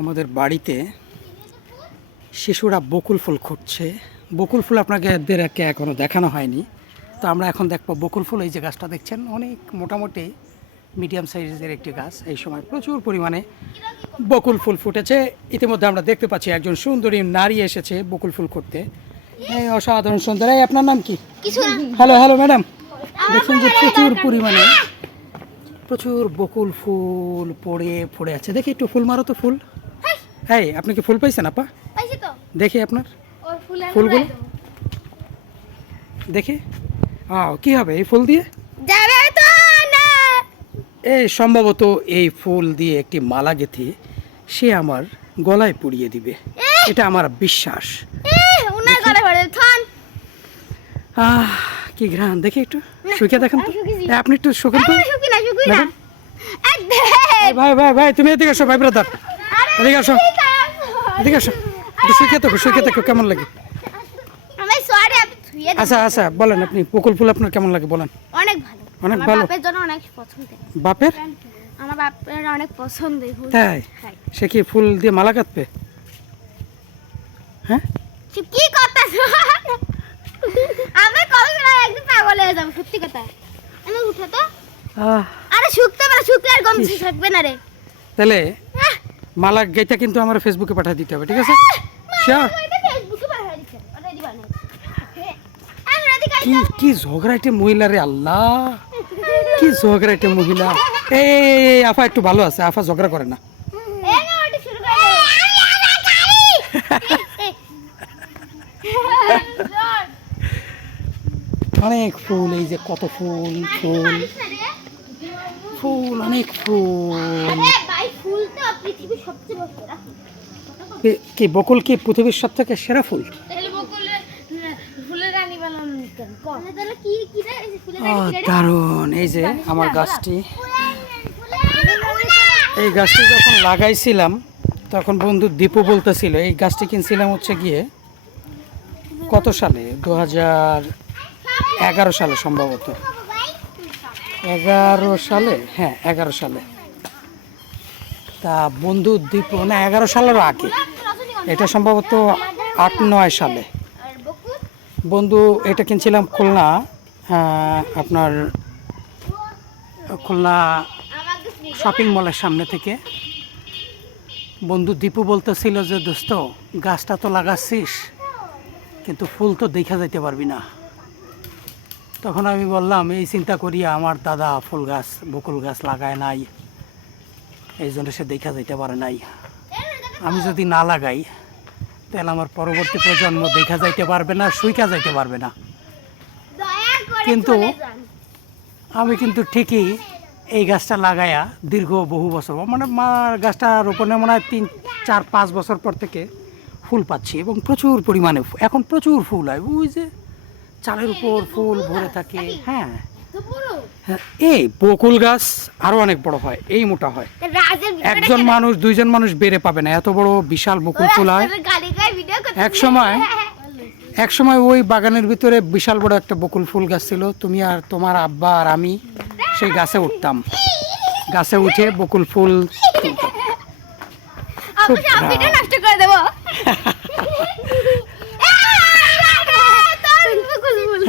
আমাদের বাড়িতে শিশুরা বকুল ফুল খুঁজছে। বকুল ফুল আপনাদেরকে এখনও দেখানো হয়নি, তো আমরা এখন দেখবো বকুল ফুল। এই যে গাছটা দেখছেন, অনেক মোটামুটি মিডিয়াম সাইজের একটি গাছ। এই সময় প্রচুর পরিমাণে বকুল ফুল ফুটেছে। ইতিমধ্যে আমরা দেখতে পাচ্ছি একজন সুন্দরী নারী এসেছে বকুল ফুল করতে। এই অসাধারণ সুন্দর। এই আপনার নাম কি? হ্যালো হ্যালো ম্যাডাম, দেখছেন যে প্রচুর বকুল ফুল পড়ে আছে। দেখি একটু ফুল মারো তো, ফুল। হ্যাঁ, আপনি কি ফুল পাইছেন আপা? দেখি আপনার ফুলগুলো দেখি। কি হবে এই ফুল দিয়ে? এই সম্ভবত এই ফুল দিয়ে একটি মালা গেঁথে সে আমার গলায় পরিয়ে দিবে, এটা আমার বিশ্বাস। কি ঘ্রাণ, দেখি একটু শুকিয়ে দেখেন তো। আপনি একটু শুকেন তো। ভাই ভাই ভাই, তুমি এদিকে আসো। ভাই ব্রাদার, এদিকে আসো, এদিকে আসো। শুকিয়ে দেখো কেমন লাগে। আচ্ছা আচ্ছা, বলেন আপনি বকুল ফুল আপনার কেমন লাগে বলেন। অনেক ভালো, অনেক ভালো। বাপের জন্য অনেক পছন্দ। বাপের? আমার বাপের অনেক পছন্দ ফুল। তাই? সে কি ফুল দিয়ে মালা কাটবে? হ্যাঁ, কি কথা আমি কবে একদিন পাগল হয়ে যাব, সত্যি কথা। আমি উঠে তো আরে শুকতে পারে, শুকলে আর গমছি থাকবে না রে। তাহলে মালা গেঁথে কিন্তু আমার ফেসবুকে পাঠিয়ে দিতে হবে, ঠিক আছে? শিওর। কি ঝগড়াইটে মহিলা রে আল্লাহ, কি ঝগড়াইটে মহিলা। এই আফা একটু ভালো আছে, আফা ঝগড়া করে না। অনেক ফুল, এই যে কত ফুল ফুল ফুল, অনেক ফুল। কি বকুল কি পৃথিবীর সব থেকে সেরা ফুল? দারুণ। এই যে আমার গাছটি, এই গাছটি যখন লাগাইছিলাম তখন বন্ধু দীপু বলতেছিল এই গাছটি কিনছিলাম হচ্ছে গিয়ে কত সালে, 2011 সালে সম্ভবত। 11 সালে, হ্যাঁ 11 সালে। তা বন্ধু দীপু না 11 সালেরও আগে, এটা সম্ভবত 8-9 সালে। বন্ধু এটা কিনছিলাম খুলনা, আপনার খুলনা শপিং মলের সামনে থেকে। বন্ধু দীপু বলতেছিল যে দোস্ত গাছটা তো লাগাচ্ছিস কিন্তু ফুল তো দেখা যাইতে পারবি না। তখন আমি বললাম এই চিন্তা করিয়া আমার দাদা ফুল গাছ বকুল গাছ লাগায় নাই, এই জন্য সে দেখা যাইতে পারে নাই। আমি যদি না লাগাই তাহলে আমার পরবর্তী প্রজন্ম দেখা যাইতে পারবে না, শুইকা যাইতে পারবে না। কিন্তু আমি কিন্তু ঠিকই এই গাছটা লাগায়া দীর্ঘ বহু বছর, মানে গাছটা রোপণে মনে হয় 3-4-5 বছর পর থেকে ফুল পাচ্ছি এবং প্রচুর পরিমাণে এখন প্রচুর ফুল হয়। ওই যে চালের উপর ফুল ভরে থাকে। হ্যাঁ, এই বকুল গাছ আরো অনেক বড় হয়, এই মোটা হয়। একজন মানুষ 2জন মানুষ বেড়ে পাবে না, এত বড় বিশাল বকুল ফুল হয়। এক সময় ওই বাগানের ভিতরে বিশাল বড় একটা বকুল ফুল গাছ ছিল। তুমি আর তোমার আব্বা আর আমি সেই গাছে উঠতাম, গাছে উঠে বকুল ফুল তুলতাম।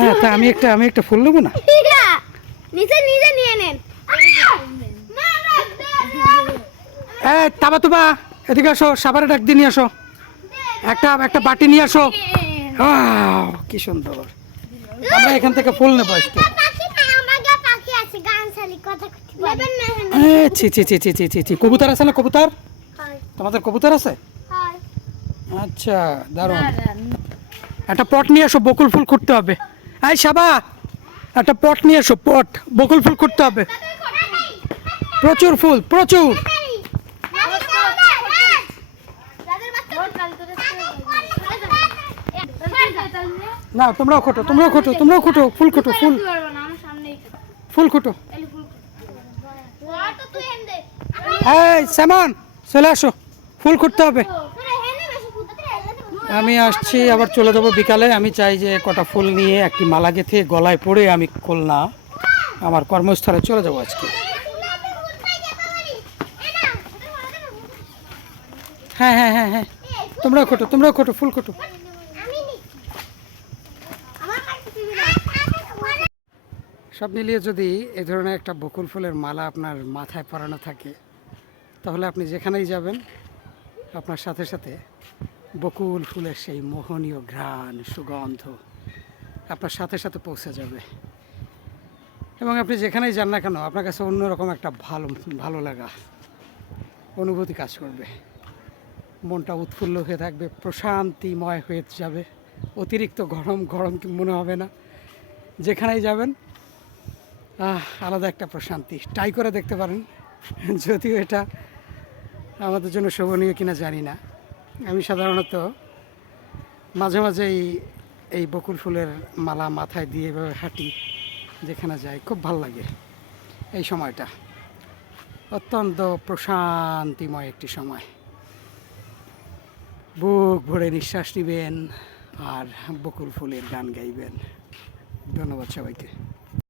হ্যাঁ, তা আমি একটা ফুল নেবো না? তাবা তুবা এদিকে আসো, সাবারে ডাক দিয়ে নিয়ে আসো, একটা বাটি নিয়ে আসো। কি সুন্দর। আমরা এখান থেকে ফুল নেবো আজকে। কবুতর আছে না? কবুতর তোমাদের কবুতর আছে? আচ্ছা, দারুণ। একটা পট নিয়ে আসো, বকুল ফুল করতে হবে। এই সাবা, একটা পট নিয়ে আসো, পট বকুল ফুল করতে হবে। প্রচুর ফুল, প্রচুর। না, তোমরাও খোটো ফুল খোটো, ফুল খোটো। এই সামান, চলে আসো, ফুল করতে হবে। আমি আসছি, আবার চলে যাবো বিকালে। আমি চাই যে কটা ফুল নিয়ে একটি মালা গেঁথে গলায় পরে আমি খুলনা আমার কর্মস্থলে চলে যাবো আজকে। হ্যাঁ হ্যাঁ হ্যাঁ হ্যাঁ, তোমরাও খোটো, ফুল খোটো। আমি নি আমার কাছে দিবি না সব মিলিয়ে যদি এই ধরনের একটা বকুল ফুলের মালা আপনার মাথায় পরানো থাকে, তাহলে আপনি যেখানেই যাবেন আপনার সাথে সাথে বকুল ফুলের সেই মোহনীয় ঘ্রাণ সুগন্ধ আপনার সাথে সাথে পৌঁছে যাবে, এবং আপনি যেখানেই যান না কেন আপনার কাছে অন্যরকম একটা ভালো ভালো লাগা অনুভূতি কাজ করবে, মনটা উৎফুল্ল হয়ে থাকবে, প্রশান্তিময় হয়ে যাবে, অতিরিক্ত গরম গরম মনে হবে না। যেখানেই যাবেন আলাদা একটা প্রশান্তি। ট্রাই করে দেখতে পারেন, যদিও এটা আমাদের জন্য শোভনীয় কিনা জানি না। আমি সাধারণত মাঝে মাঝেই এই বকুল ফুলের মালা মাথায় দিয়ে এভাবে হাঁটি, যেখানে যাই খুব ভালো লাগে। এই সময়টা অত্যন্ত প্রশান্তিময় একটি সময়, বুক ভরে নিঃশ্বাস নেবেন আর বকুল ফুলের গান গাইবেন। ধন্যবাদ সবাইকে।